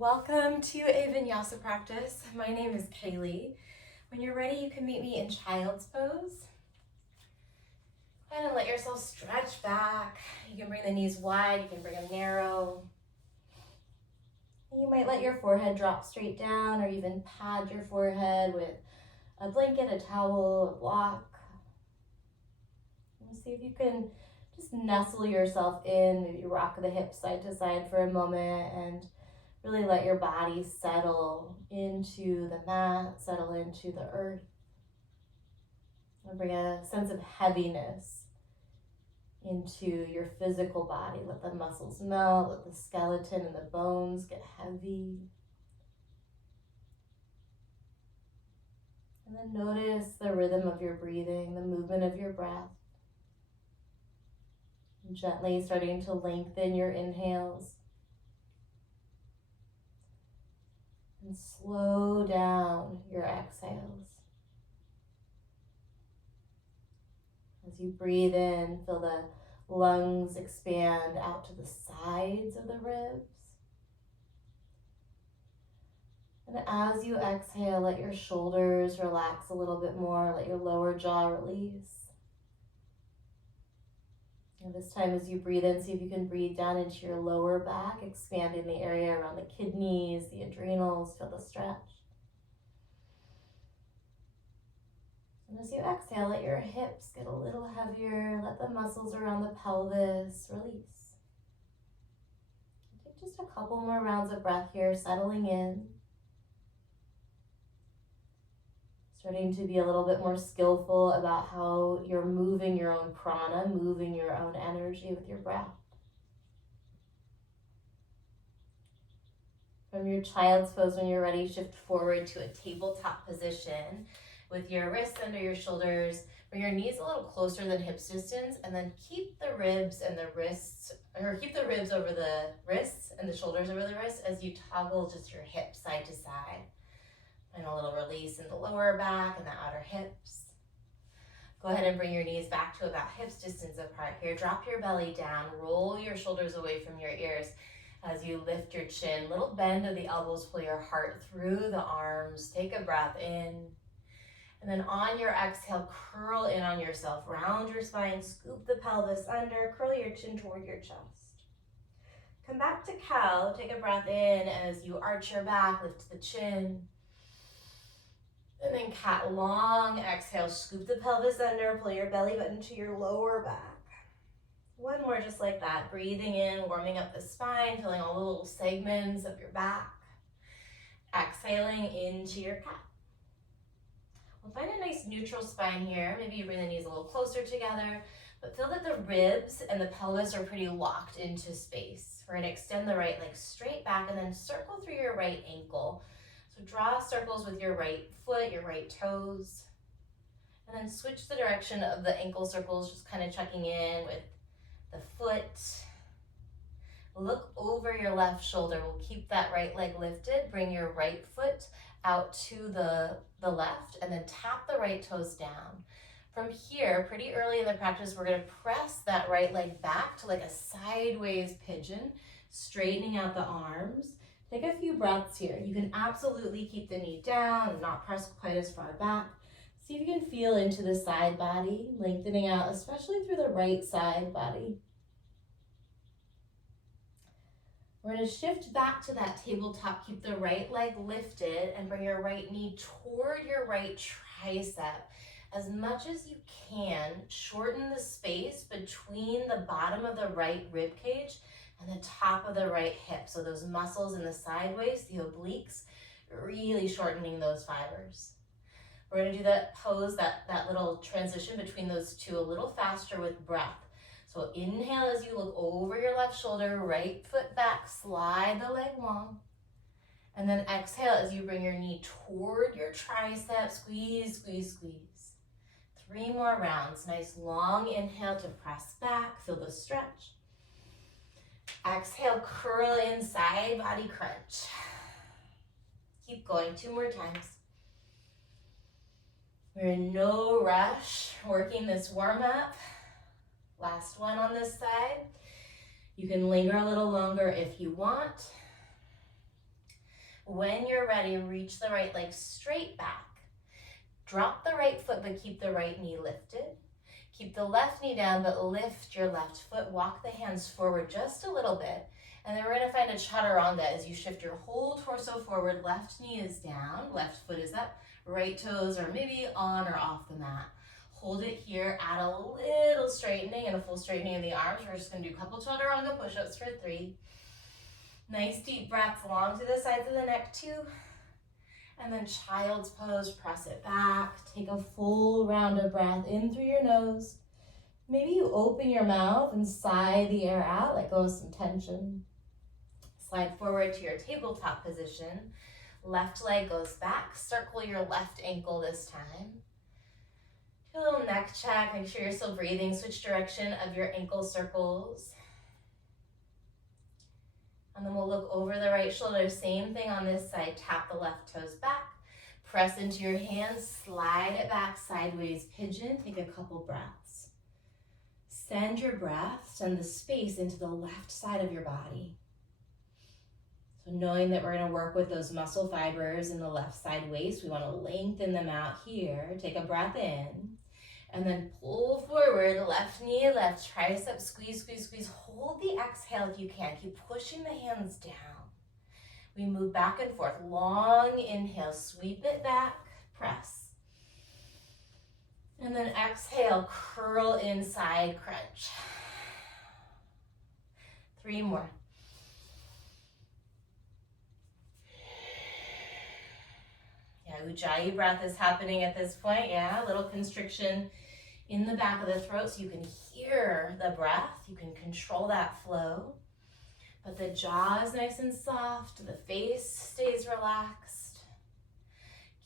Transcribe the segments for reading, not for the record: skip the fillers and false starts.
Welcome to a Vinyasa practice. My name is Kaylee. When you're ready, you can meet me in child's pose. Go ahead and let yourself stretch back. You can bring the knees wide, you can bring them narrow. You might let your forehead drop straight down or even pad your forehead with a blanket, a towel, a block. And see if you can just nestle yourself in, maybe rock the hips side to side for a moment and really let your body settle into the mat, settle into the earth. And bring a sense of heaviness into your physical body. Let the muscles melt, let the skeleton and the bones get heavy. And then notice the rhythm of your breathing, the movement of your breath. And gently starting to lengthen your inhales. And slow down your exhales. As you breathe in, feel the lungs expand out to the sides of the ribs. And as you exhale, let your shoulders relax a little bit more. Let your lower jaw release. And this time as you breathe in, see if you can breathe down into your lower back, expanding the area around the kidneys, the adrenals, feel the stretch. And as you exhale, let your hips get a little heavier. Let the muscles around the pelvis release. Take just a couple more rounds of breath here, settling in. Starting to be a little bit more skillful about how you're moving your own prana, moving your own energy with your breath. From your child's pose, when you're ready, shift forward to a tabletop position with your wrists under your shoulders. Bring your knees a little closer than hips distance, and then keep the ribs and the wrists, or keep the ribs over the wrists and the shoulders over the wrists as you toggle just your hips side to side. And a little release in the lower back and the outer hips. Go ahead and bring your knees back to about hips distance apart here. Drop your belly down, roll your shoulders away from your ears as you lift your chin. Little bend of the elbows, pull your heart through the arms. Take a breath in. And then on your exhale, curl in on yourself. Round your spine, scoop the pelvis under, curl your chin toward your chest. Come back to cow. Take a breath in as you arch your back, lift the chin. And then cat long, exhale, scoop the pelvis under, pull your belly button to your lower back. One more just like that, breathing in, warming up the spine, feeling all the little segments of your back. Exhaling into your cat. We'll find a nice neutral spine here. Maybe you bring the knees a little closer together, but feel that the ribs and the pelvis are pretty locked into space. We're gonna extend the right leg straight back and then circle through your right ankle. So draw circles with your right foot, your right toes, and then switch the direction of the ankle circles, just kind of checking in with the foot. Look over your left shoulder. We'll keep that right leg lifted. Bring your right foot out to the left and then tap the right toes down. From here, pretty early in the practice, we're gonna press that right leg back to like a sideways pigeon, straightening out the arms. Take a few breaths here. You can absolutely keep the knee down and not press quite as far back. See if you can feel into the side body, lengthening out, especially through the right side body. We're going to shift back to that tabletop. Keep the right leg lifted and bring your right knee toward your right tricep. As much as you can, shorten the space between the bottom of the right rib cage and the top of the right hip. So those muscles in the sideways, the obliques, really shortening those fibers. We're gonna do that pose, that little transition between those two a little faster with breath. So inhale as you look over your left shoulder, right foot back, slide the leg long. And then exhale as you bring your knee toward your tricep, squeeze, squeeze, squeeze. 3 more rounds, nice long inhale to press back, feel the stretch. Exhale, curl in, side body crunch. Keep going, 2 more times. We're in no rush, working this warm up. Last one on this side. You can linger a little longer if you want. When you're ready, reach the right leg straight back. Drop the right foot, but keep the right knee lifted. Keep the left knee down, but lift your left foot. Walk the hands forward just a little bit. And then we're gonna find a chaturanga as you shift your whole torso forward. Left knee is down, left foot is up, right toes are maybe on or off the mat. Hold it here, add a little straightening and a full straightening of the arms. We're just gonna do a couple chaturanga push-ups for 3. Nice deep breaths along to the sides of the neck, 2. And then child's pose, press it back. Take a full round of breath in through your nose. Maybe you open your mouth and sigh the air out, let go of some tension. Slide forward to your tabletop position. Left leg goes back. Circle your left ankle this time. Do a little neck check. Make sure you're still breathing. Switch direction of your ankle circles. And then we'll look over the right shoulder. Same thing on this side. Tap the left toes back. Press into your hands. Slide it back sideways pigeon. Take a couple breaths. Send your breath, send the space into the left side of your body. So knowing that we're going to work with those muscle fibers in the left side waist, we want to lengthen them out here. Take a breath in. And then pull forward, left knee, left tricep, squeeze, squeeze, squeeze. Hold the exhale if you can. Keep pushing the hands down. We move back and forth. Long inhale, sweep it back, press. And then exhale, curl inside, crunch. 3 more. Yeah, Ujjayi breath is happening at this point. Yeah, a little constriction in the back of the throat so you can hear the breath. You can control that flow. But the jaw is nice and soft. The face stays relaxed.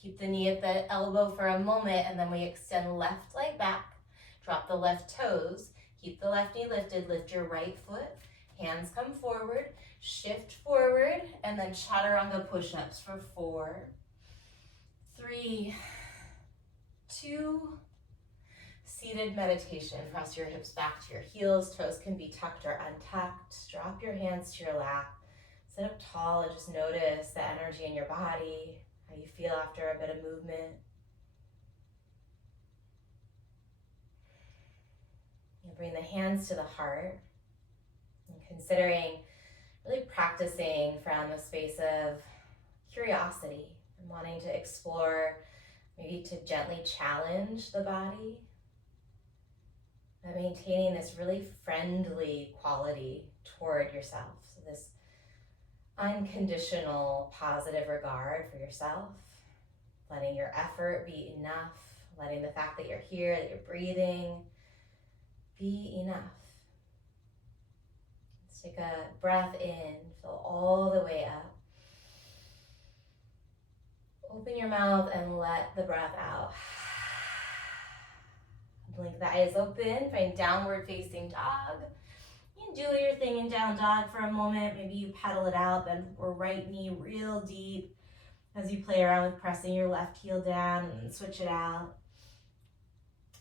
Keep the knee at the elbow for a moment, and then we extend left leg back. Drop the left toes. Keep the left knee lifted. Lift your right foot. Hands come forward. Shift forward, and then chaturanga push-ups for 4, 3, 2, seated meditation. Press your hips back to your heels. Toes can be tucked or untucked. Drop your hands to your lap. Sit up tall and just notice the energy in your body, how you feel after a bit of movement. And bring the hands to the heart. And considering really practicing from a space of curiosity and wanting to explore, maybe to gently challenge the body, but maintaining this really friendly quality toward yourself. So this unconditional positive regard for yourself, letting your effort be enough, letting the fact that you're here, that you're breathing, be enough. Let's take a breath in, fill all the way up. Open your mouth and let the breath out. Blink the eyes open, find downward facing dog. You can do your thing in down dog for a moment. Maybe you pedal it out, bend your right knee real deep as you play around with pressing your left heel down and switch it out.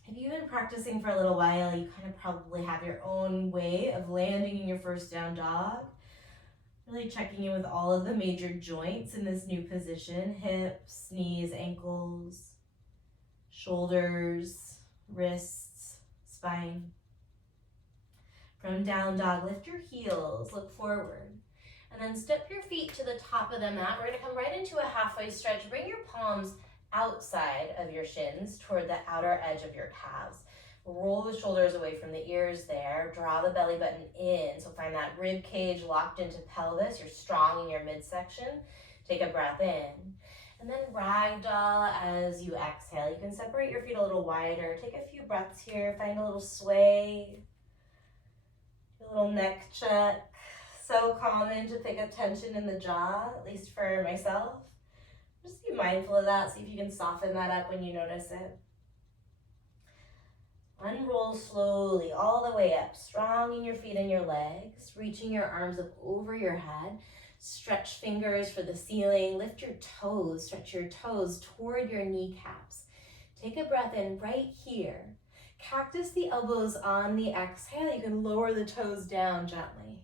If you've been practicing for a little while, you kind of probably have your own way of landing in your first down dog. Really checking in with all of the major joints in this new position: hips, knees, ankles, shoulders, wrists, spine. From down dog, lift your heels, look forward, and then step your feet to the top of the mat. We're going to come right into a halfway stretch. Bring your palms outside of your shins toward the outer edge of your calves. Roll the shoulders away from the ears there. Draw the belly button in. So find that rib cage locked into pelvis. You're strong in your midsection. Take a breath in. And then ragdoll as you exhale. You can separate your feet a little wider. Take a few breaths here. Find a little sway. A little neck check. So common to pick up tension in the jaw, at least for myself. Just be mindful of that. See if you can soften that up when you notice it. Unroll slowly all the way up, strong in your feet and your legs, reaching your arms up over your head. Stretch fingers for the ceiling. Lift your toes, stretch your toes toward your kneecaps. Take a breath in right here. Cactus the elbows on the exhale. You can lower the toes down gently.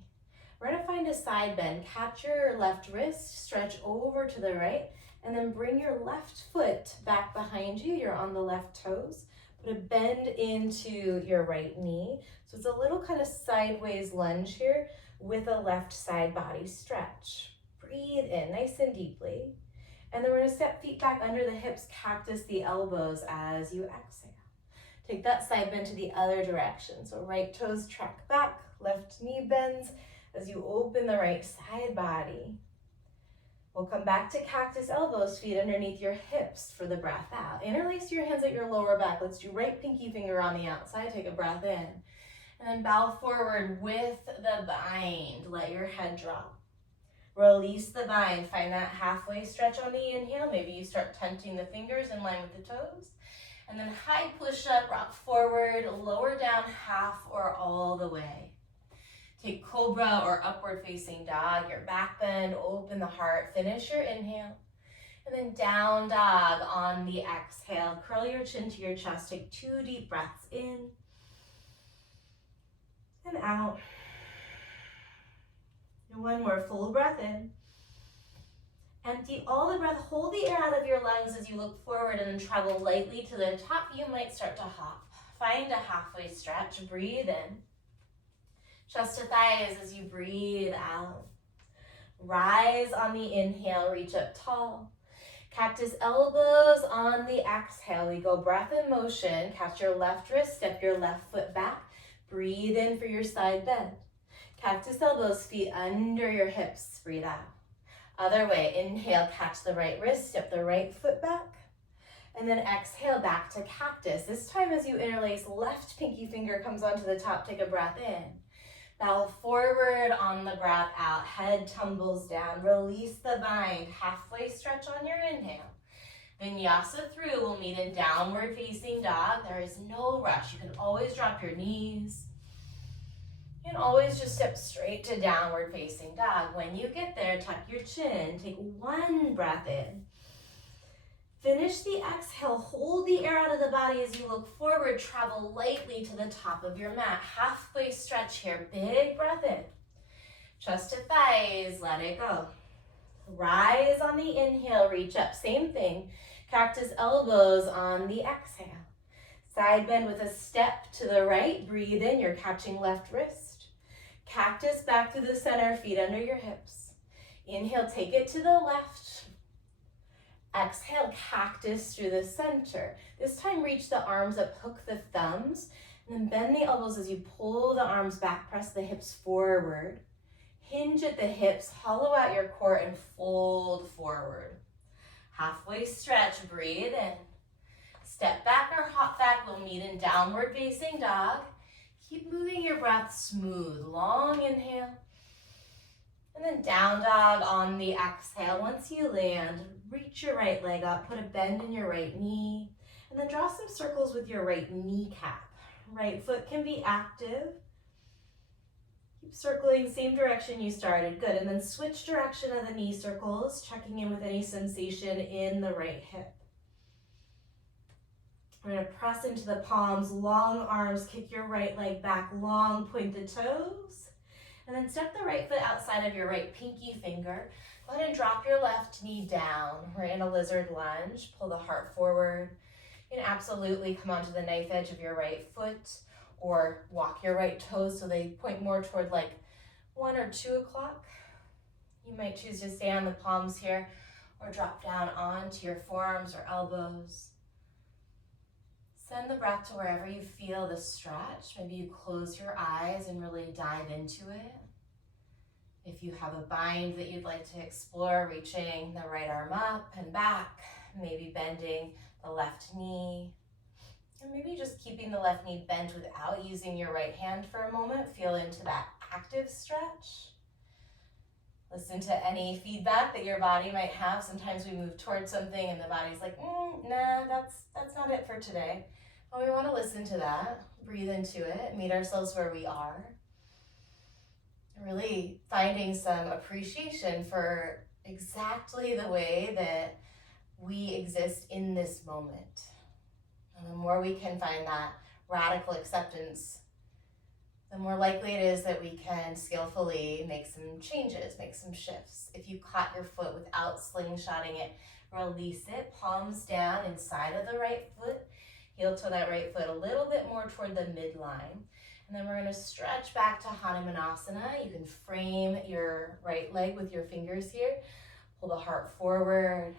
We're gonna find a side bend. Catch your left wrist, stretch over to the right, and then bring your left foot back behind you. You're on the left toes. Put a bend into your right knee. So it's a little kind of sideways lunge here with a left side body stretch. Breathe in nice and deeply. And then we're gonna step feet back under the hips, cactus the elbows as you exhale. Take that side bend to the other direction. So right toes track back, left knee bends as you open the right side body. We'll come back to cactus elbows, feet underneath your hips for the breath out. Interlace your hands at your lower back. Let's do right pinky finger on the outside. Take a breath in. And then bow forward with the bind. Let your head drop. Release the bind. Find that halfway stretch on the inhale. Maybe you start tenting the fingers in line with the toes. And then high push up, rock forward, lower down half or all the way. Take cobra or upward facing dog, your back bend, open the heart, finish your inhale. And then down dog on the exhale. Curl your chin to your chest, take 2 deep breaths in and out. And one more full breath in. Empty all the breath, hold the air out of your lungs as you look forward and then travel lightly to the top. You might start to hop. Find a halfway stretch, breathe in. Chest to thighs as you breathe out. Rise on the inhale, reach up tall. Cactus elbows on the exhale. We go breath in motion. Catch your left wrist, step your left foot back. Breathe in for your side bend. Cactus elbows, feet under your hips. Breathe out. Other way, inhale, catch the right wrist, step the right foot back. And then exhale back to cactus. This time as you interlace, left pinky finger comes onto the top. Take a breath in. Bow forward on the breath out. Head tumbles down. Release the bind. Halfway stretch on your inhale. Vinyasa through. We'll meet in downward facing dog. There is no rush. You can always drop your knees. You can always just step straight to downward facing dog. When you get there, tuck your chin. Take 1 breath in. Finish the exhale. Hold the air out of the body as you look forward. Travel lightly to the top of your mat. Halfway stretch here. Big breath in. Chest to thighs. Let it go. Rise on the inhale. Reach up. Same thing. Cactus elbows on the exhale. Side bend with a step to the right. Breathe in. You're catching left wrist. Cactus back to the center. Feet under your hips. Inhale. Take it to the left. Exhale, cactus through the center. This time, reach the arms up, hook the thumbs, and then bend the elbows as you pull the arms back, press the hips forward. Hinge at the hips, hollow out your core, and fold forward. Halfway stretch, breathe in. Step back or hop back, we'll meet in downward facing dog. Keep moving your breath smooth, long inhale. And then down dog on the exhale. Once you land, reach your right leg up, put a bend in your right knee, and then draw some circles with your right kneecap. Right foot can be active. Keep circling, same direction you started. Good, and then switch direction of the knee circles, checking in with any sensation in the right hip. We're gonna press into the palms, long arms, kick your right leg back, long, point the toes. And then step the right foot outside of your right pinky finger. Go ahead and drop your left knee down. We're in a lizard lunge. Pull the heart forward. You can absolutely come onto the knife edge of your right foot or walk your right toes so they point more toward like 1 or 2 o'clock. You might choose to stay on the palms here or drop down onto your forearms or elbows. Send the breath to wherever you feel the stretch. Maybe you close your eyes and really dive into it. If you have a bind that you'd like to explore, reaching the right arm up and back, maybe bending the left knee, and maybe just keeping the left knee bent without using your right hand for a moment. Feel into that active stretch. Listen to any feedback that your body might have. Sometimes we move towards something and the body's like, nah, that's not it for today. Well, we want to listen to that, breathe into it, meet ourselves where we are. Really finding some appreciation for exactly the way that we exist in this moment. And the more we can find that radical acceptance the more likely it is that we can skillfully make some changes, make some shifts. If you caught your foot without slingshotting it, release it, palms down inside of the right foot, heel toe that right foot a little bit more toward the midline. And then we're gonna stretch back to Hanumanasana. You can frame your right leg with your fingers here. Pull the heart forward,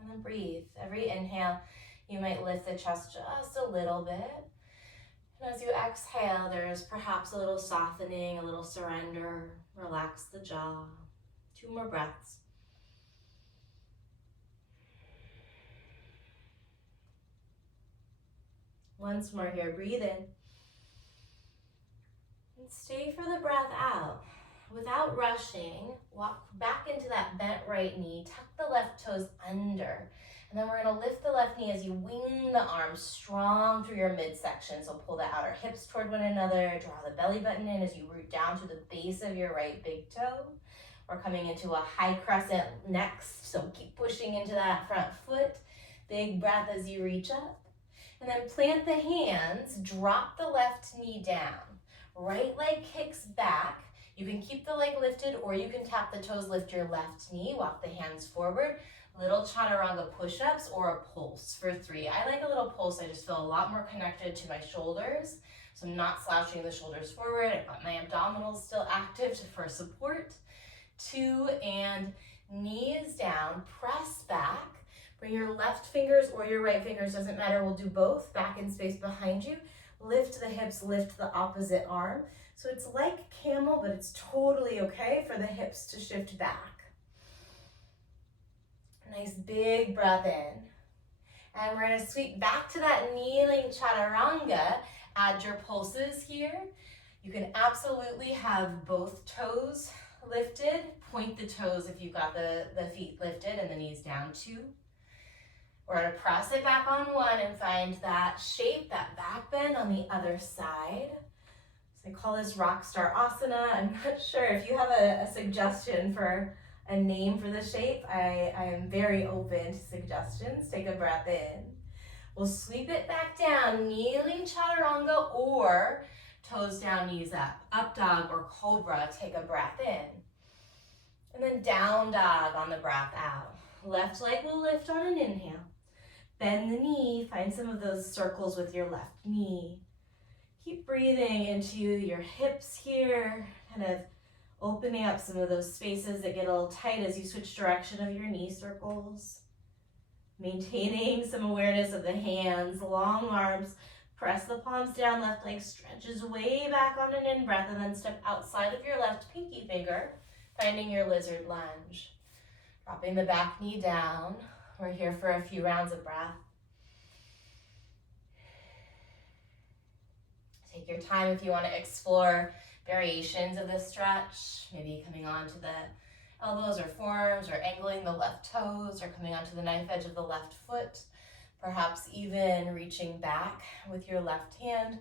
and then breathe. Every inhale, you might lift the chest just a little bit. And as you exhale, there's perhaps a little softening, a little surrender. Relax the jaw. 2 more breaths. Once more here, breathe in. And stay for the breath out. Without rushing, walk back into that bent right knee, tuck the left toes under. And then we're gonna lift the left knee as you wing the arms strong through your midsection. So pull the outer hips toward one another, draw the belly button in as you root down to the base of your right big toe. We're coming into a high crescent next, so keep pushing into that front foot. Big breath as you reach up. And then plant the hands, drop the left knee down. Right leg kicks back. You can keep the leg lifted or you can tap the toes, lift your left knee, walk the hands forward. Little chaturanga push-ups or a pulse for 3. I like a little pulse. I just feel a lot more connected to my shoulders. So I'm not slouching the shoulders forward. I've got my abdominals still active for support. 2, and knees down, press back. Bring your left fingers or your right fingers, doesn't matter, we'll do both, back in space behind you. Lift the hips, lift the opposite arm. So it's like camel, but it's totally okay for the hips to shift back. Nice big breath in. And we're gonna sweep back to that kneeling chaturanga. Add your pulses here. You can absolutely have both toes lifted. Point the toes if you've got the feet lifted and the knees down. 2. We're gonna press it back on 1 and find that shape, that back bend on the other side. So I call this Rockstar Asana. I'm not sure if you have a suggestion for a name for the shape. I am very open to suggestions. Take a breath in. We'll sweep it back down, kneeling chaturanga or toes down, knees up dog or cobra. Take a breath in. And then down dog on the breath out. Left leg will lift on an inhale. Bend the knee, find some of those circles with your left knee. Keep breathing into your hips here, kind of opening up some of those spaces that get a little tight as you switch direction of your knee circles. Maintaining some awareness of the hands, long arms, press the palms down, left leg stretches way back on an in-breath, and then step outside of your left pinky finger, finding your lizard lunge. Dropping the back knee down. We're here for a few rounds of breath. Take your time if you want to explore variations of this stretch, maybe coming onto the elbows or forearms, or angling the left toes, or coming onto the knife edge of the left foot, perhaps even reaching back with your left hand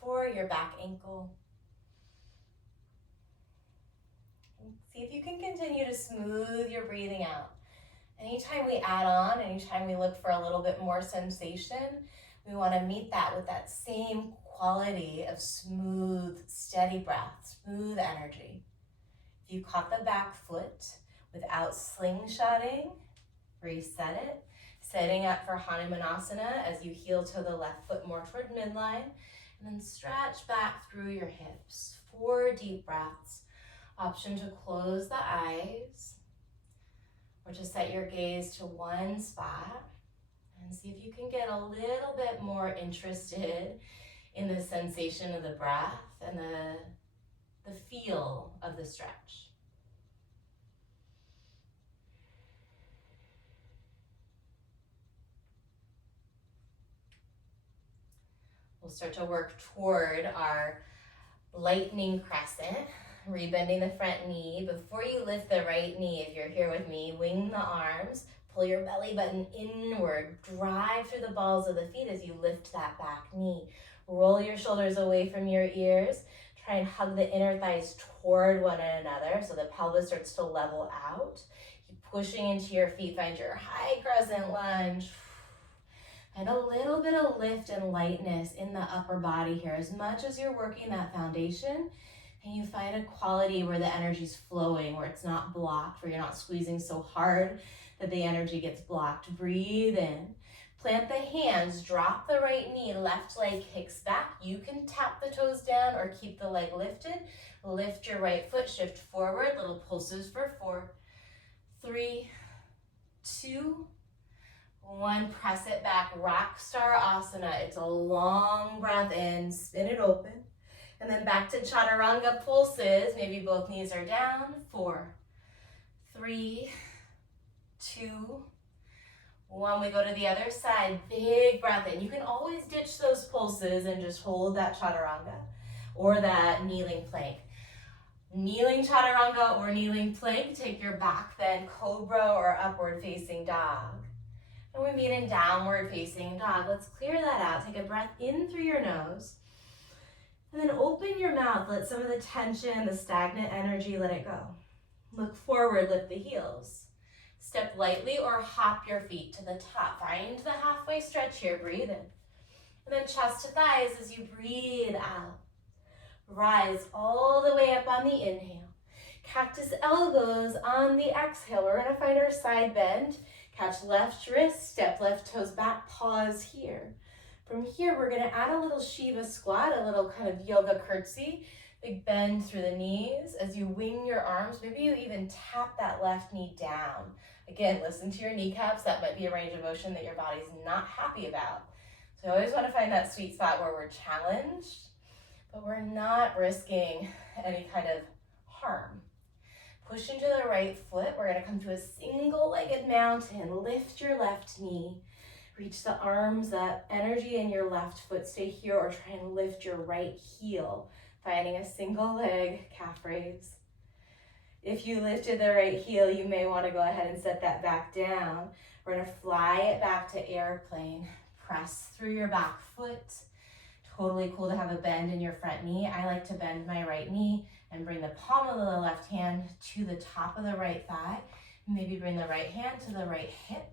for your back ankle. See if you can continue to smooth your breathing out. Anytime we add on, anytime we look for a little bit more sensation, we want to meet that with that same quality of smooth, steady breath, smooth energy. If you caught the back foot without slingshotting, reset it. Setting up for Hanumanasana as you heel to the left foot more toward midline, and then stretch back through your hips. 4 deep breaths. Option to close the eyes, or to set your gaze to one spot and see if you can get a little bit more interested in the sensation of the breath and the feel of the stretch. We'll start to work toward our lightning crescent, rebending the front knee. Before you lift the right knee, if you're here with me, wing the arms, pull your belly button inward, drive through the balls of the feet as you lift that back knee. Roll your shoulders away from your ears. Try and hug the inner thighs toward one another so the pelvis starts to level out. Keep pushing into your feet, find your high crescent lunge. And a little bit of lift and lightness in the upper body here. As much as you're working that foundation, and you find a quality where the energy's flowing, where it's not blocked, where you're not squeezing so hard that the energy gets blocked. Breathe in. Plant the hands, drop the right knee, left leg kicks back. You can tap the toes down or keep the leg lifted. Lift your right foot, shift forward, little pulses for 4, 3, 2, 1. Press it back, rock star asana. It's a long breath in, spin it open. And then back to chaturanga pulses. Maybe both knees are down. 4, 3, 2, 1. We go to the other side. Big breath in. You can always ditch those pulses and just hold that chaturanga or that kneeling plank. Kneeling chaturanga or kneeling plank, take your back bend, cobra or upward facing dog. And we meet in downward facing dog. Let's clear that out. Take a breath in through your nose. And then open your mouth. Let some of the tension, the stagnant energy, let it go. Look forward, lift the heels. Step lightly or hop your feet to the top. Find the halfway stretch here, breathe in. And then chest to thighs as you breathe out. Rise all the way up on the inhale. Cactus elbows on the exhale. We're gonna find our side bend. Catch left wrist, step left toes back, pause here. From here, we're gonna add a little Shiva squat, a little kind of yoga curtsy. Big bend through the knees. As you wing your arms, maybe you even tap that left knee down. Again, listen to your kneecaps. That might be a range of motion that your body's not happy about. So you always wanna find that sweet spot where we're challenged, but we're not risking any kind of harm. Push into the right foot. We're gonna come to a single-legged mountain. Lift your left knee. Reach the arms up. Energy in your left foot. Stay here or try and lift your right heel. Finding a single leg calf raise. If you lifted the right heel, you may want to go ahead and set that back down. We're gonna fly it back to airplane. Press through your back foot. Totally cool to have a bend in your front knee. I like to bend my right knee and bring the palm of the left hand to the top of the right thigh. Maybe bring the right hand to the right hip.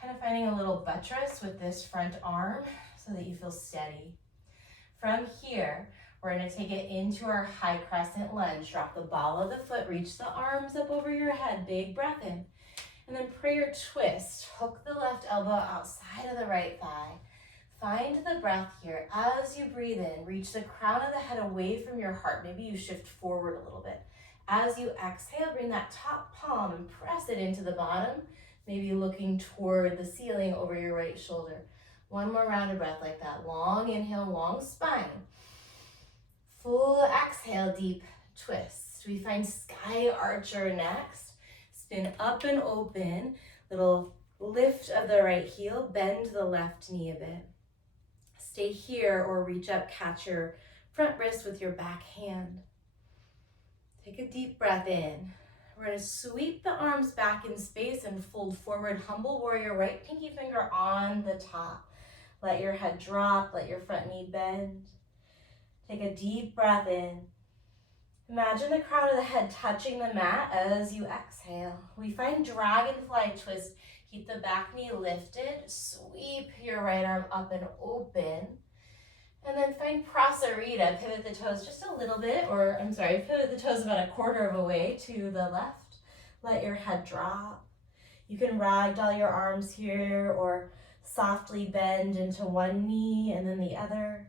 Kind of finding a little buttress with this front arm so that you feel steady. From here, we're gonna take it into our high crescent lunge. Drop the ball of the foot, reach the arms up over your head, big breath in. And then prayer twist. Hook the left elbow outside of the right thigh. Find the breath here. As you breathe in, reach the crown of the head away from your heart. Maybe you shift forward a little bit. As you exhale, bring that top palm and press it into the bottom, maybe looking toward the ceiling over your right shoulder. One more round of breath like that. Long inhale, long spine. Full exhale, deep twist. We find sky archer next. Spin up and open. Little lift of the right heel, bend the left knee a bit. Stay here or reach up, catch your front wrist with your back hand. Take a deep breath in. We're gonna sweep the arms back in space and fold forward, humble warrior, right pinky finger on the top. Let your head drop, let your front knee bend. Take a deep breath in. Imagine the crown of the head touching the mat as you exhale. We find dragonfly twist. Keep the back knee lifted. Sweep your right arm up and open. And then find prasarita. Pivot the toes just a little bit, pivot the toes about a quarter of a way to the left. Let your head drop. You can ragdoll your arms here or softly bend into one knee and then the other.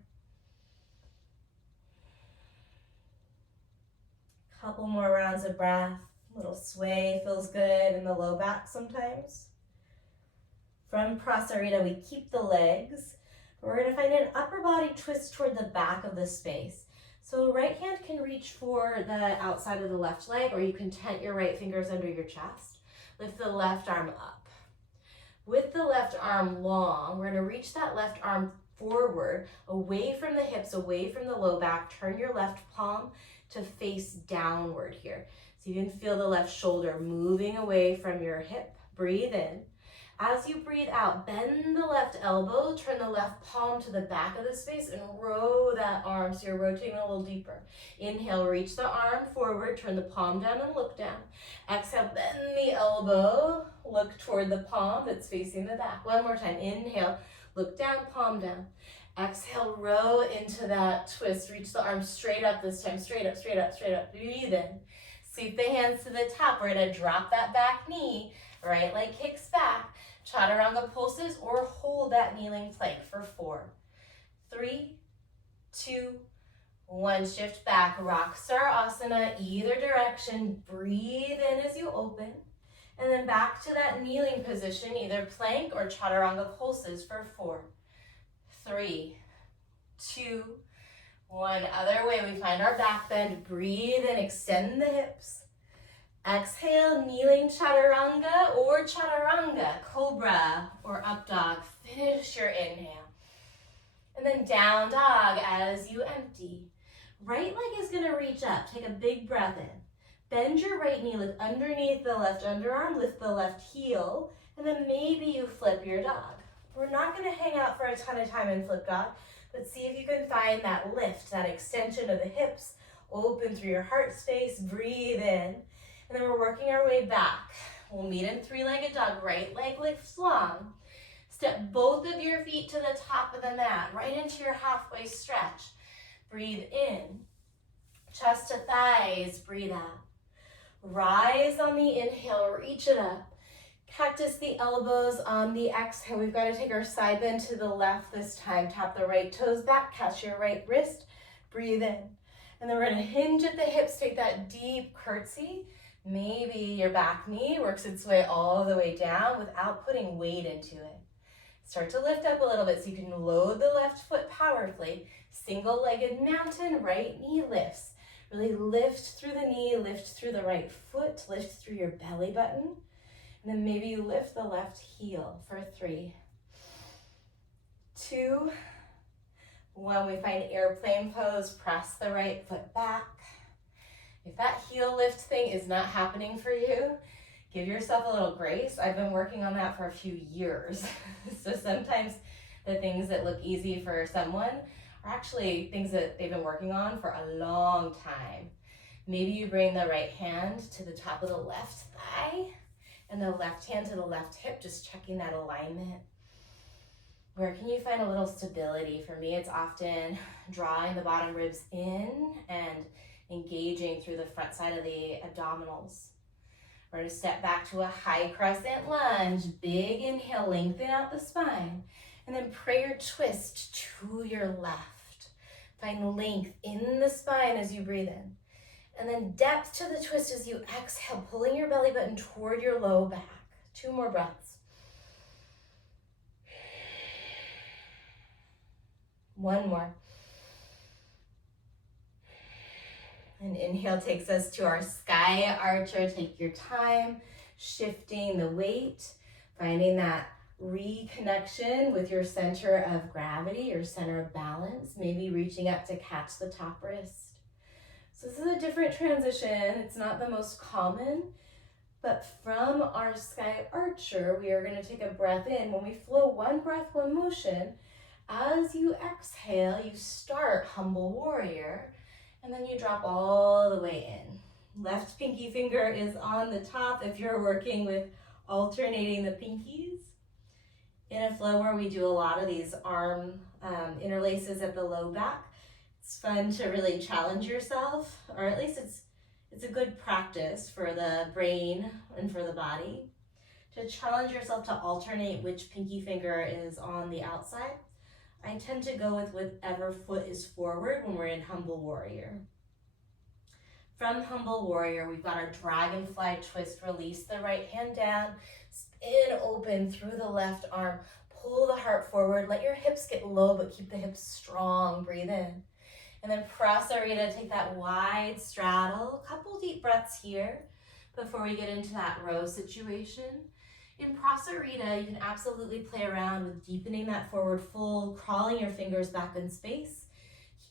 Couple more rounds of breath. A little sway feels good in the low back sometimes. From prasarita, we keep the legs. We're gonna find an upper body twist toward the back of the space. So right hand can reach for the outside of the left leg, or you can tent your right fingers under your chest. Lift the left arm up. With the left arm long, we're gonna reach that left arm forward, away from the hips, away from the low back. Turn your left palm to face downward here. So you can feel the left shoulder moving away from your hip. Breathe in. As you breathe out, bend the left elbow, turn the left palm to the back of the space and row that arm so you're rotating a little deeper. Inhale, reach the arm forward, turn the palm down and look down. Exhale, bend the elbow, look toward the palm that's facing the back. One more time, inhale, Look down, palm down. Exhale, row into that twist. Reach the arms straight up this time. Straight up, straight up, straight up. Breathe in. Sweep the hands to the top. We're gonna drop that back knee. Right leg kicks back. Chaturanga pulses or hold that kneeling plank for 4, 3, 2, 1. Shift back. Rockstar Asana, either direction. Breathe in as you open. And then back to that kneeling position, either plank or chaturanga pulses for 4, 3, 2, 1. Other way, we find our back bend. Breathe and extend the hips. Exhale, kneeling chaturanga or chaturanga, cobra or up dog. Finish your inhale. And then down dog as you empty. Right leg is gonna reach up. Take a big breath in. Bend your right knee, look underneath the left underarm, lift the left heel, and then maybe you flip your dog. We're not gonna hang out for a ton of time in flip dog, but see if you can find that lift, that extension of the hips, open through your heart space, breathe in, and then we're working our way back. We'll meet in three-legged dog, right leg lifts long. Step both of your feet to the top of the mat, right into your halfway stretch. Breathe in, chest to thighs, breathe out. Rise on the inhale, reach it up. Cactus the elbows on the exhale. We've got to take our side bend to the left this time. Tap the right toes back, catch your right wrist, breathe in. And then we're gonna hinge at the hips, take that deep curtsy. Maybe your back knee works its way all the way down without putting weight into it. Start to lift up a little bit so you can load the left foot powerfully. Single-legged mountain, right knee lifts. Really lift through the knee, lift through the right foot, lift through your belly button. And then maybe you lift the left heel for 3, 2, 1. We find airplane pose, press the right foot back. If that heel lift thing is not happening for you, give yourself a little grace. I've been working on that for a few years. So sometimes the things that look easy for someone are actually things that they've been working on for a long time. Maybe you bring the right hand to the top of the left thigh and the left hand to the left hip, just checking that alignment. Where can you find a little stability? For me, it's often drawing the bottom ribs in and engaging through the front side of the abdominals. We're going to step back to a high crescent lunge. Big inhale, lengthen out the spine. And then prayer twist to your left. Find length in the spine as you breathe in. And then depth to the twist as you exhale, pulling your belly button toward your low back. 2 more breaths. 1 more. And inhale takes us to our sky archer. Take your time, shifting the weight, finding that reconnection with your center of gravity, your center of balance, maybe reaching up to catch the top wrist. So this is a different transition. It's not the most common, but from our sky archer, we are going to take a breath in. When we flow 1 breath, 1 motion, as you exhale, you start humble warrior, and then you drop all the way in. Left pinky finger is on the top if you're working with alternating the pinkies. In a flow where we do a lot of these arm interlaces at the low back, it's fun to really challenge yourself, or at least it's a good practice for the brain and for the body, to challenge yourself to alternate which pinky finger is on the outside. I tend to go with whichever foot is forward when we're in humble warrior. From humble warrior, we've got our dragonfly twist. Release the right hand down, spin open through the left arm, pull the heart forward, let your hips get low, but keep the hips strong. Breathe in. And then prasarita, take that wide straddle. A couple deep breaths here before we get into that row situation. In prasarita, you can absolutely play around with deepening that forward fold, crawling your fingers back in space.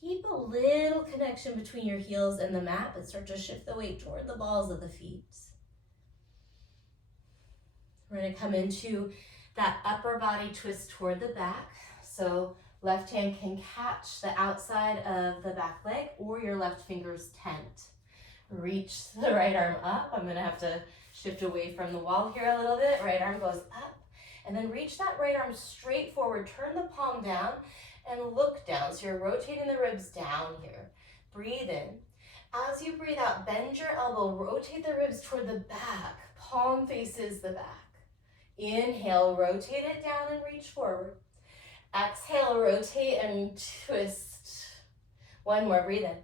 Keep a little connection between your heels and the mat, but start to shift the weight toward the balls of the feet. We're going to come into that upper body twist toward the back. So left hand can catch the outside of the back leg or your left finger's tent. Reach the right arm up. I'm going to have to shift away from the wall here a little bit. Right arm goes up. And then reach that right arm straight forward, turn the palm down and look down. So you're rotating the ribs down here. Breathe in. As you breathe out, bend your elbow, rotate the ribs toward the back. Palm faces the back. Inhale, rotate it down and reach forward. Exhale, rotate and twist. One more, breathe in.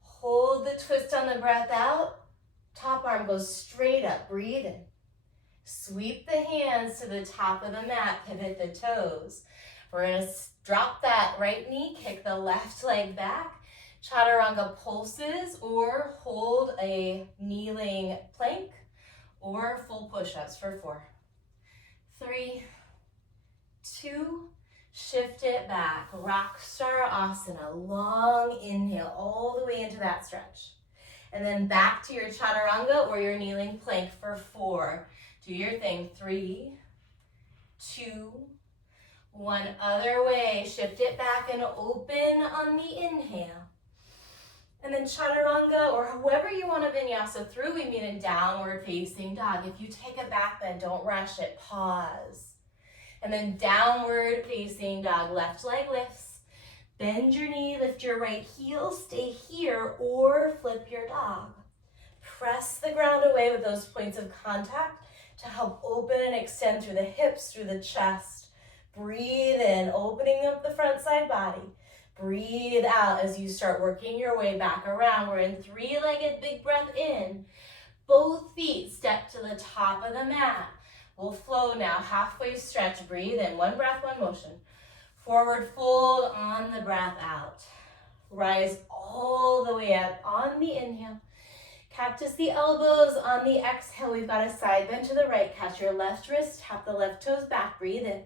Hold the twist on the breath out. Top arm goes straight up, breathe in. Sweep the hands to the top of the mat, pivot the toes. We're gonna drop that right knee, kick the left leg back. Chaturanga pulses, or hold a kneeling plank, or full push-ups for 4, 3, 2, shift it back. Rock Star Asana, long inhale all the way into that stretch. And then back to your chaturanga or your kneeling plank for 4. Do your thing, 3, 2, 1. Other way, shift it back and open on the inhale. And then chaturanga, or however you want to vinyasa through, we meet in downward facing dog. If you take a back bend, don't rush it, pause. And then downward facing dog, left leg lifts. Bend your knee, lift your right heel, stay here, or flip your dog. Press the ground away with those points of contact to help open and extend through the hips, through the chest. Breathe in, opening up the front side body. Breathe out as you start working your way back around. We're in 3-legged big breath in. Both feet step to the top of the mat. We'll flow now, halfway stretch. Breathe in, 1 breath, 1 motion. Forward fold on the breath out. Rise all the way up on the inhale. Cactus the elbows on the exhale. We've got a side bend to the right. Catch your left wrist, tap the left toes back, breathe in.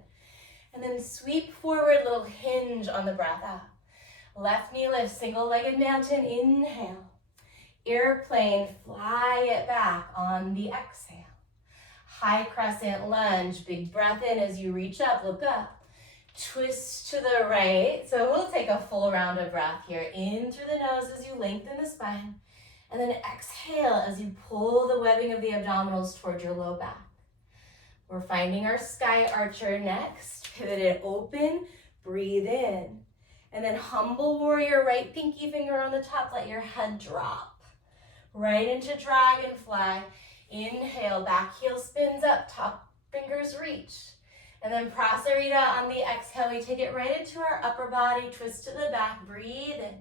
And then sweep forward, little hinge on the breath out. Left knee lift, single-legged mountain, inhale. Airplane, fly it back on the exhale. High crescent lunge, big breath in as you reach up, look up. Twist to the right. So we'll take a full round of breath here. In through the nose as you lengthen the spine. And then exhale as you pull the webbing of the abdominals toward your low back. We're finding our sky archer next. Pivot it open, breathe in. And then humble warrior, right pinky finger on the top, let your head drop. Right into dragonfly. Inhale, back heel spins up, top fingers reach. And then prasarita on the exhale, we take it right into our upper body, twist to the back, breathe in.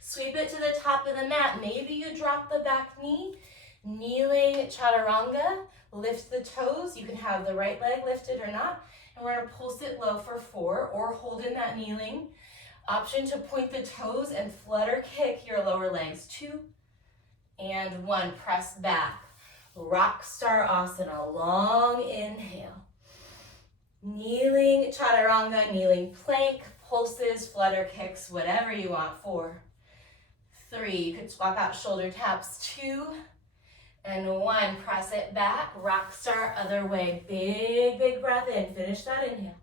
Sweep it to the top of the mat. Maybe you drop the back knee. Kneeling chaturanga, lift the toes. You can have the right leg lifted or not. And we're gonna pulse it low for 4, or hold in that kneeling. Option to point the toes and flutter kick your lower legs. 2 and 1, press back. Rock Star Asana, long inhale. Kneeling chaturanga, kneeling plank, pulses, flutter kicks, whatever you want. 4, 3, you could swap out shoulder taps. 2 and 1, press it back. Rock Star, other way. Big, big breath in, finish that inhale.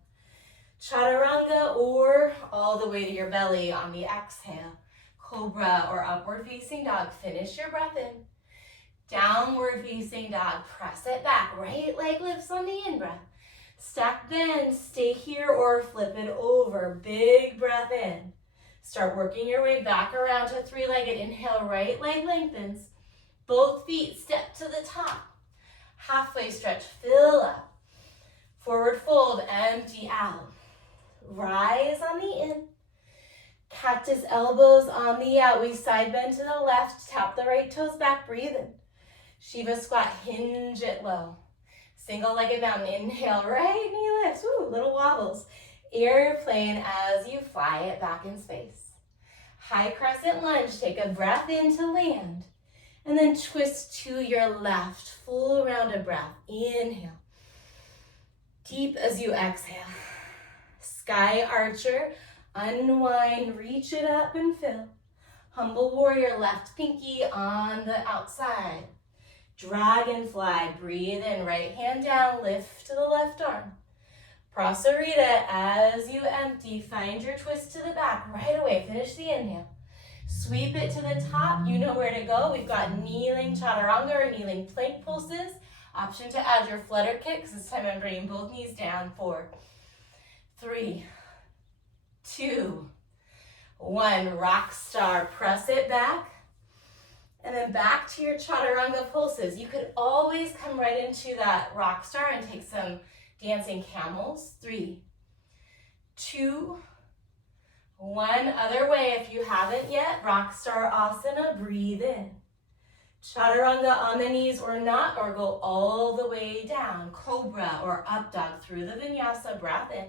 Chaturanga, or all the way to your belly on the exhale. Cobra or upward facing dog, finish your breath in. Downward facing dog, press it back. Right leg lifts on the in-breath. Stack bend, stay here or flip it over. Big breath in. Start working your way back around to 3-legged. Inhale, right leg lengthens. Both feet step to the top. Halfway stretch, fill up. Forward fold, empty out. Rise on the in. Cactus elbows on the out. We side bend to the left. Tap the right toes back. Breathe in. Shiva squat. Hinge it low. Single-legged mountain. Inhale. Right knee lifts. Ooh, little wobbles. Airplane as you fly it back in space. High crescent lunge. Take a breath in to land. And then twist to your left. Full round of breath. Inhale. Deep as you exhale. Sky archer, unwind, reach it up and fill. Humble warrior, left pinky on the outside. Dragonfly, breathe in, right hand down, lift to the left arm. Prasarita, as you empty, find your twist to the back, right away, finish the inhale. Sweep it to the top, you know where to go. We've got kneeling chaturanga or kneeling plank pulses. Option to add your flutter kicks. This time I'm bringing both knees down. 4, 3, 2, 1. Rock star, press it back. And then back to your chaturanga pulses. You could always come right into that rock star and take some dancing camels. 3, 2, 1. Other way if you haven't yet. Rock star asana, breathe in. Chaturanga on the knees or not, or go all the way down. Cobra or up dog through the vinyasa, breath in.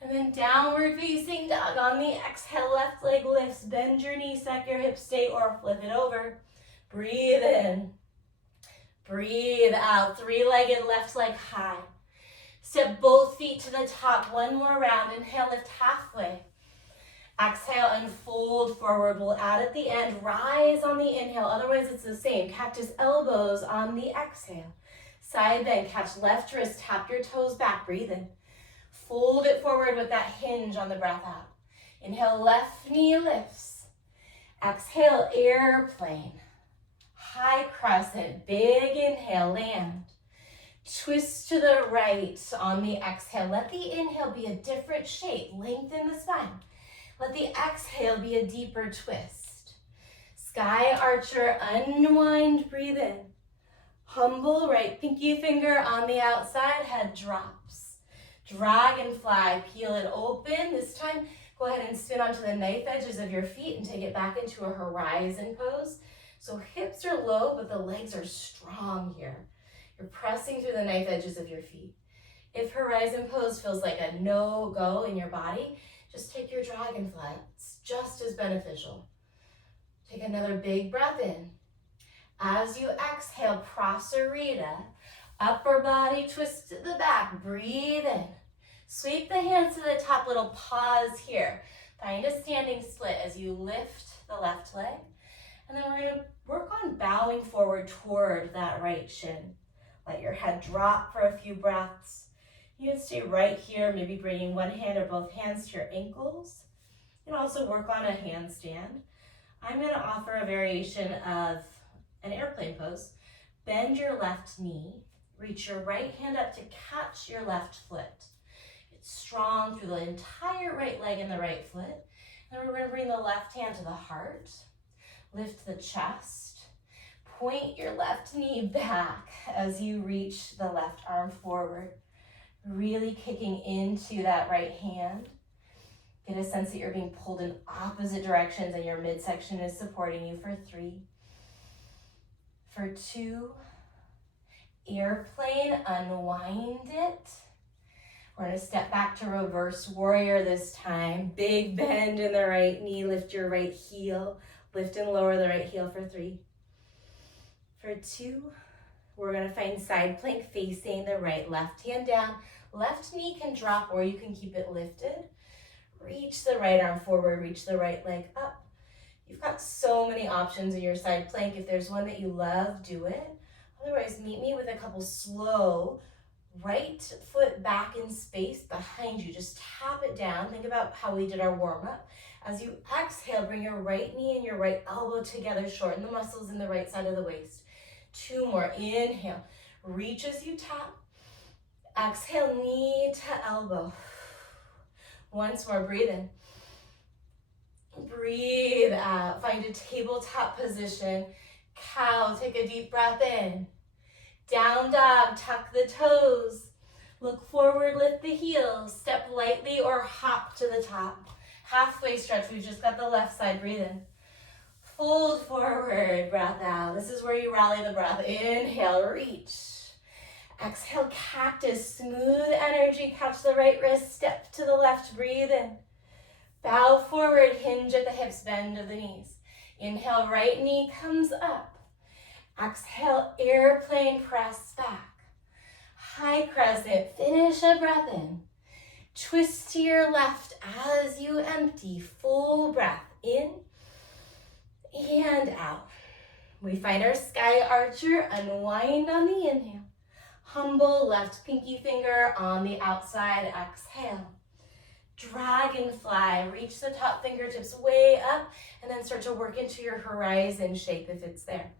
And then downward facing dog on the exhale, left leg lifts, bend your knees, suck your hips, stay or flip it over. Breathe in. Breathe out. 3-legged left leg high. Step both feet to the top. One more round. Inhale, lift halfway. Exhale, unfold forward. We'll add at the end, rise on the inhale. Otherwise, it's the same. Cactus elbows on the exhale. Side bend, catch left wrist, tap your toes back, breathe in. Fold it forward with that hinge on the breath out. Inhale, left knee lifts. Exhale, airplane. High crescent, big inhale, land. Twist to the right on the exhale. Let the inhale be a different shape. Lengthen the spine. Let the exhale be a deeper twist. Sky archer, unwind, breathe in. Humble, right pinky finger on the outside, head drops. Dragonfly, peel it open. This time, go ahead and spin onto the knife edges of your feet and take it back into a horizon pose. So hips are low, but the legs are strong here. You're pressing through the knife edges of your feet. If horizon pose feels like a no-go in your body, just take your dragonfly. It's just as beneficial. Take another big breath in. As you exhale, prasarita, upper body twist to the back. Breathe in. Sweep the hands to the top, little pause here. Find a standing split as you lift the left leg. And then we're going to work on bowing forward toward that right shin. Let your head drop for a few breaths. You can stay right here, maybe bringing one hand or both hands to your ankles. You can also work on a handstand. I'm going to offer a variation of an airplane pose. Bend your left knee. Reach your right hand up to catch your left foot. It's strong through the entire right leg and the right foot. Then we're going to bring the left hand to the heart. Lift the chest. Point your left knee back as you reach the left arm forward. Really kicking into that right hand. Get a sense that you're being pulled in opposite directions and your midsection is supporting you for 3. For 2. Airplane, unwind it. We're going to step back to reverse warrior this time. Big bend in the right knee. Lift your right heel. Lift and lower the right heel for 3. For 2, we're going to find side plank facing the right. Left hand down. Left knee can drop or you can keep it lifted. Reach the right arm forward. Reach the right leg up. You've got so many options in your side plank. If there's one that you love, do it. Otherwise, meet me with a couple slow right foot back in space behind you. Just tap it down. Think about how we did our warm-up. As you exhale, bring your right knee and your right elbow together. Shorten the muscles in the right side of the waist. 2 more. Inhale. Reach as you tap. Exhale, knee to elbow. Once more. Breathe in. Breathe out. Find a tabletop position. Cow. Take a deep breath in. Down dog. Tuck the toes. Look forward. Lift the heels. Step lightly or hop to the top. Halfway stretch. We've just got the left side. Breathe in. Fold forward. Breath out. This is where you rally the breath. Inhale. Reach. Exhale. Cactus. Smooth energy. Catch the right wrist. Step to the left. Breathe in. Bow forward. Hinge at the hips. Bend of the knees. Inhale. Right knee comes up. Exhale. Airplane. Press back. High crescent. Finish a breath in. Twist to your left as you empty. Full breath in and out. We find our sky archer. Unwind on the inhale. Humble left pinky finger on the outside. Exhale. Dragonfly. Reach the top fingertips way up and then start to work into your horizon shape if it's there.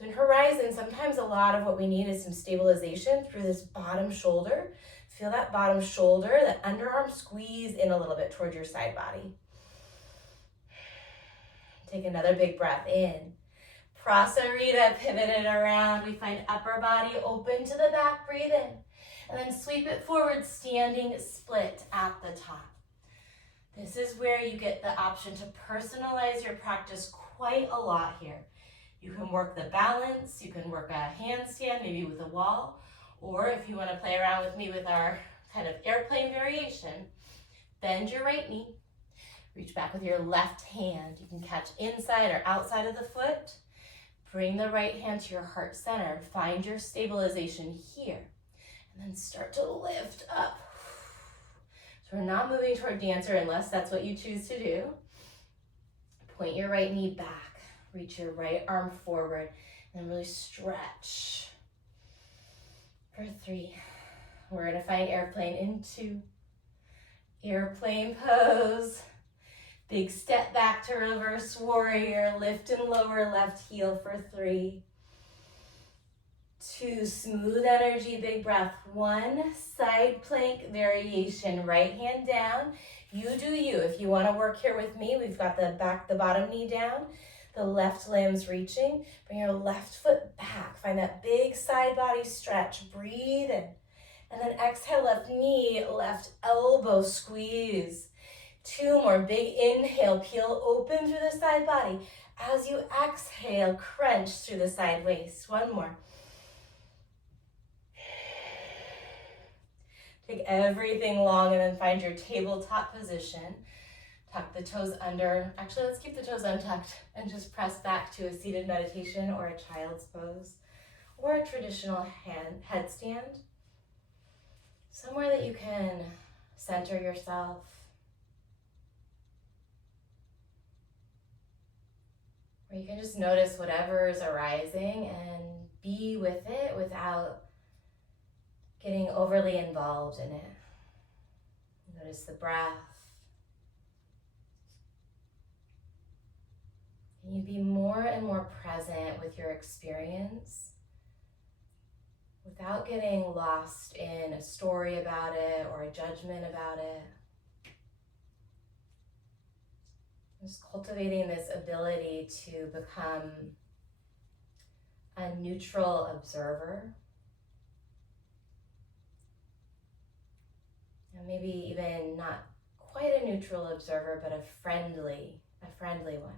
So in horizon, sometimes a lot of what we need is some stabilization through this bottom shoulder. Feel that bottom shoulder, that underarm squeeze in a little bit towards your side body. Take another big breath in. Prasarita, pivot it around. We find upper body open to the back, breathe in. And then sweep it forward, standing split at the top. This is where you get the option to personalize your practice quite a lot here. You can work the balance, you can work a handstand, maybe with a wall, or if you want to play around with me with our kind of airplane variation, bend your right knee, reach back with your left hand. You can catch inside or outside of the foot. Bring the right hand to your heart center. Find your stabilization here. And then start to lift up. So we're not moving toward dancer unless that's what you choose to do. Point your right knee back. Reach your right arm forward and really stretch. For 3. We're gonna find airplane in 2. Airplane pose. Big step back to reverse warrior. Lift and lower left heel for 3. 2, smooth energy, big breath. 1, side plank variation. Right hand down. You do you. If you wanna work here with me, we've got the bottom knee down. The left limb's reaching. Bring your left foot back. Find that big side body stretch. Breathe in. And then exhale, left knee, left elbow squeeze. 2 more, big inhale, peel open through the side body. As you exhale, crunch through the side waist. 1 more. Take everything long and then find your tabletop position. Tuck the toes under. Actually, let's keep the toes untucked and just press back to a seated meditation or a child's pose or a traditional headstand. Somewhere that you can center yourself. Where you can just notice whatever is arising and be with it without getting overly involved in it. Notice the breath. And you be more and more present with your experience without getting lost in a story about it or a judgment about it. Just cultivating this ability to become a neutral observer. And maybe even not quite a neutral observer, but a friendly one.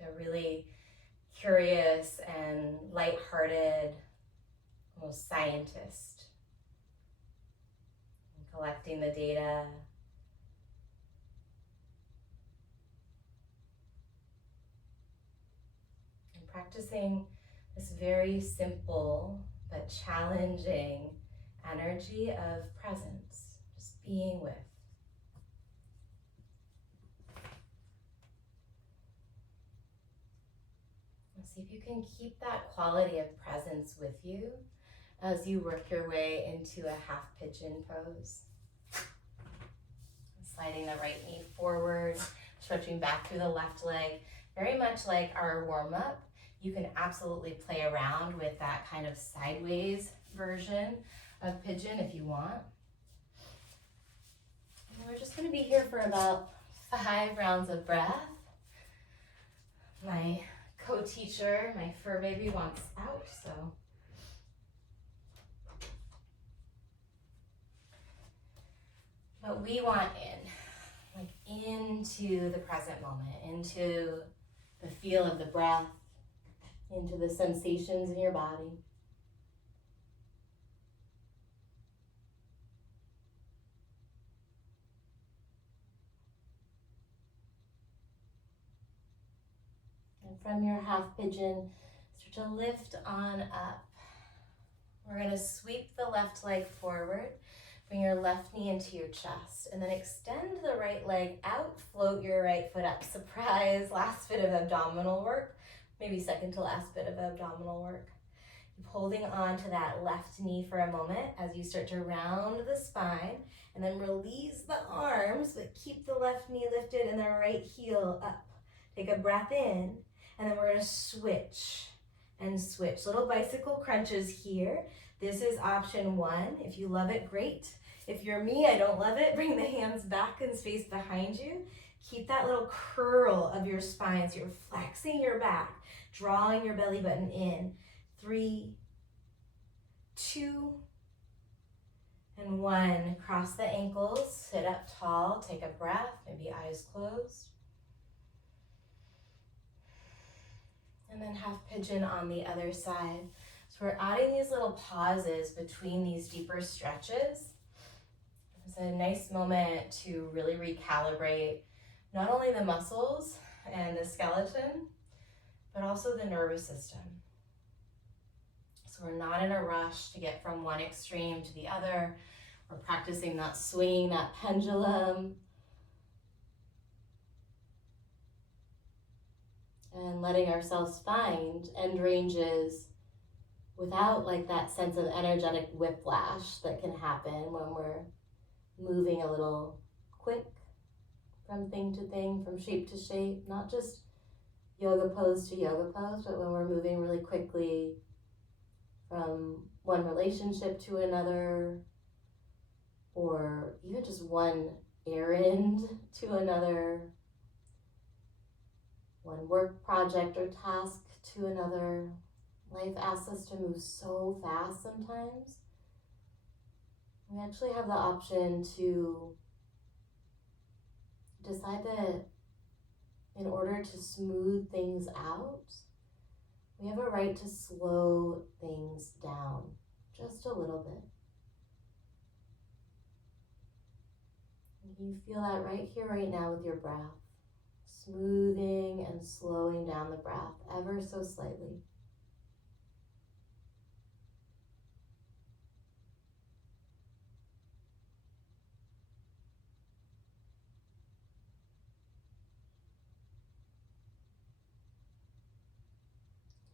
Like a really curious and lighthearted, almost scientist. Collecting the data. And practicing this very simple but challenging energy of presence, just being with. And see if you can keep that quality of presence with you as you work your way into a half pigeon pose. Sliding the right knee forward, stretching back through the left leg, very much like our warm-up. You can absolutely play around with that kind of sideways version of pigeon if you want. And we're just going to be here for about 5 rounds of breath. My co-teacher, my fur baby, wants out, so. But we want into the present moment, into the feel of the breath, into the sensations in your body. And from your half pigeon, start to lift on up. We're going to sweep the left leg forward. Bring your left knee into your chest and then extend the right leg out, float your right foot up. Surprise, last bit of abdominal work, maybe second to last bit of abdominal work. Keep holding on to that left knee for a moment as you start to round the spine and then release the arms, but keep the left knee lifted and the right heel up. Take a breath in, and then we're gonna switch and switch. Little bicycle crunches here. This is option one. If you love it, great. If you're me, I don't love it, bring the hands back and space behind you. Keep that little curl of your spine so you're flexing your back, drawing your belly button in. 3, 2, and 1. Cross the ankles, sit up tall, take a breath, maybe eyes closed. And then half pigeon on the other side. So we're adding these little pauses between these deeper stretches. It's a nice moment to really recalibrate not only the muscles and the skeleton, but also the nervous system. So we're not in a rush to get from one extreme to the other. We're practicing not swinging that pendulum. And letting ourselves find end ranges without like that sense of energetic whiplash that can happen when we're moving a little quick from thing to thing, from shape to shape, not just yoga pose to yoga pose, but when we're moving really quickly from one relationship to another, or even just one errand to another, one work project or task to another. Life asks us to move so fast sometimes. We actually have the option to decide that in order to smooth things out, we have a right to slow things down just a little bit. You feel that right here, right now with your breath. Smoothing and slowing down the breath ever so slightly.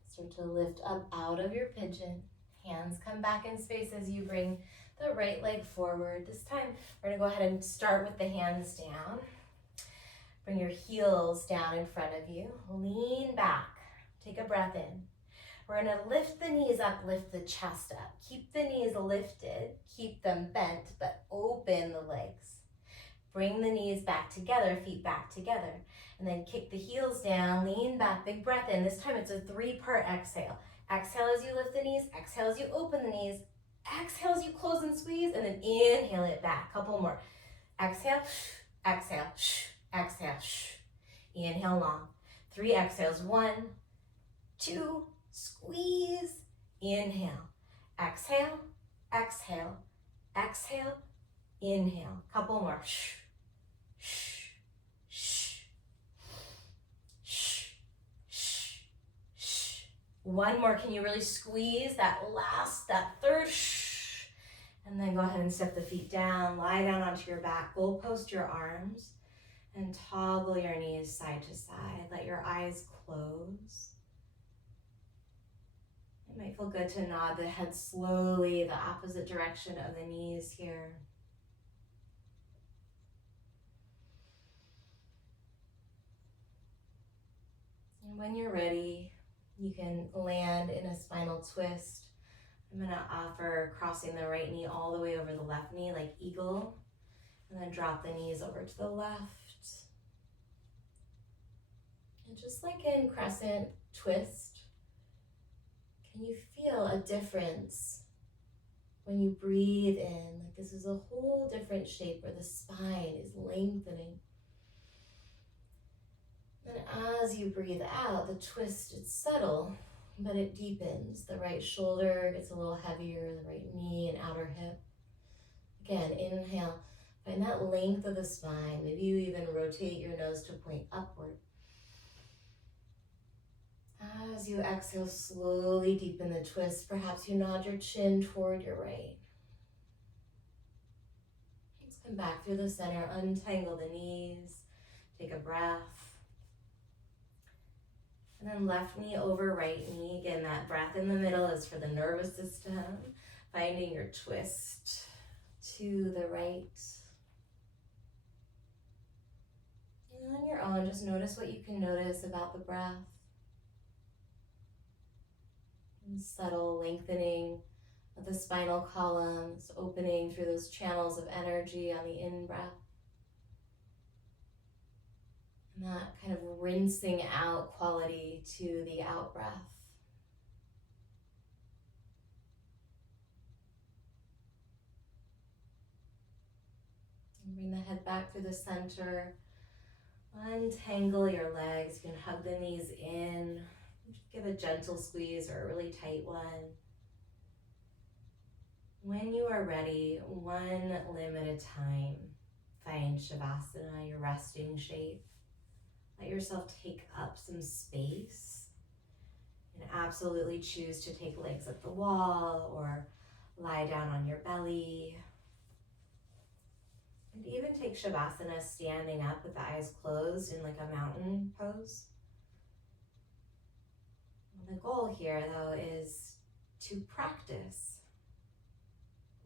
Start to lift up out of your pigeon. Hands come back in space as you bring the right leg forward. This time, we're gonna go ahead and start with the hands down. Bring your heels down in front of you. Lean back. Take a breath in. We're gonna lift the knees up, lift the chest up. Keep the knees lifted, keep them bent, but open the legs. Bring the knees back together, feet back together. And then kick the heels down, lean back, big breath in. This time it's a 3-part exhale. Exhale as you lift the knees, exhale as you open the knees, exhale as you close and squeeze, and then inhale it back. Couple more. Exhale, exhale, exhale, inhale long. 3 exhales. 1, 2, squeeze, inhale. Exhale, exhale, exhale, inhale. Couple more. One more. Can you really squeeze that third? And then go ahead and step the feet down, lie down onto your back, goalpost your arms, and toggle your knees side to side. Let your eyes close. It might feel good to nod the head slowly the opposite direction of the knees here. And when you're ready, you can land in a spinal twist. I'm gonna offer crossing the right knee all the way over the left knee like eagle, and then drop the knees over to the left. And just like in crescent twist, can you feel a difference when you breathe in? Like this is a whole different shape where the spine is lengthening. And as you breathe out, the twist, it's subtle, but it deepens. The right shoulder gets a little heavier, the right knee and outer hip. Again, inhale, find that length of the spine. Maybe you even rotate your nose to point upward. As you exhale, slowly deepen the twist. Perhaps you nod your chin toward your right. Let's come back through the center, untangle the knees, take a breath. And then left knee over right knee. Again, that breath in the middle is for the nervous system. Finding your twist to the right. And on your own, just notice what you can notice about the breath. And subtle lengthening of the spinal columns, opening through those channels of energy on the in-breath. And that kind of rinsing out quality to the out-breath. And bring the head back through the center. Untangle your legs. You can hug the knees in. Just give a gentle squeeze or a really tight one. When you are ready, one limb at a time, find Shavasana, your resting shape. Let yourself take up some space and absolutely choose to take legs at the wall or lie down on your belly. And even take Shavasana standing up with the eyes closed in like a mountain pose. And the goal here, though, is to practice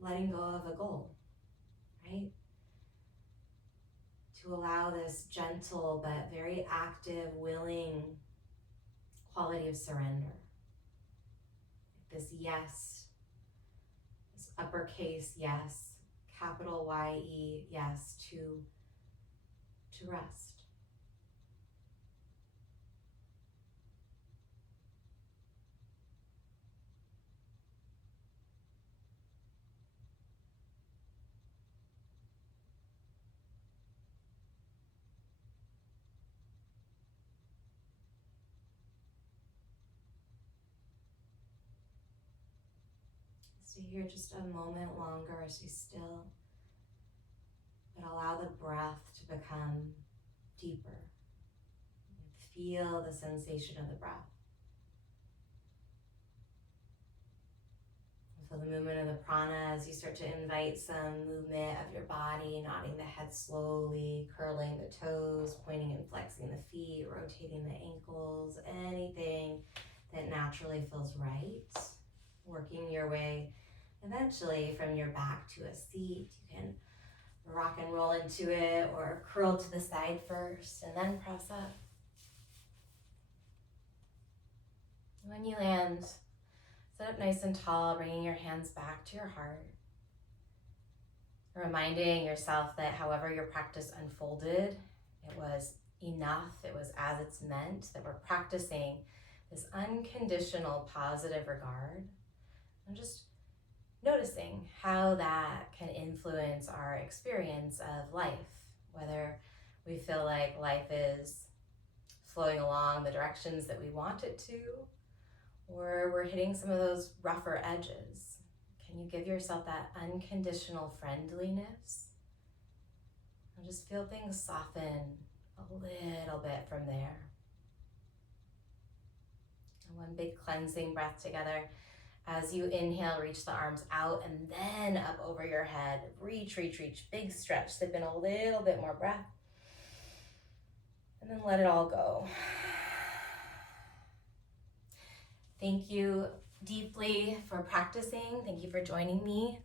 letting go of a goal, right? To allow this gentle but very active, willing quality of surrender. This yes, this uppercase yes, capital Y-E yes, to rest. Stay here just a moment longer as you still, but allow the breath to become deeper. Feel the sensation of the breath. Feel the movement of the prana as you start to invite some movement of your body, nodding the head slowly, curling the toes, pointing and flexing the feet, rotating the ankles, anything that naturally feels right. Working your way eventually from your back to a seat. You can rock and roll into it or curl to the side first and then press up. When you land, sit up nice and tall, bringing your hands back to your heart. Reminding yourself that however your practice unfolded, it was enough, it was as it's meant, that we're practicing this unconditional positive regard. And just noticing how that can influence our experience of life, whether we feel like life is flowing along the directions that we want it to, or we're hitting some of those rougher edges. Can you give yourself that unconditional friendliness? And just feel things soften a little bit from there. And one big cleansing breath together. As you inhale, reach the arms out and then up over your head. Reach, reach, reach. Big stretch. Sip in a little bit more breath. And then let it all go. Thank you deeply for practicing. Thank you for joining me.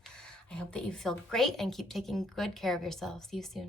I hope that you feel great and keep taking good care of yourself. See you soon.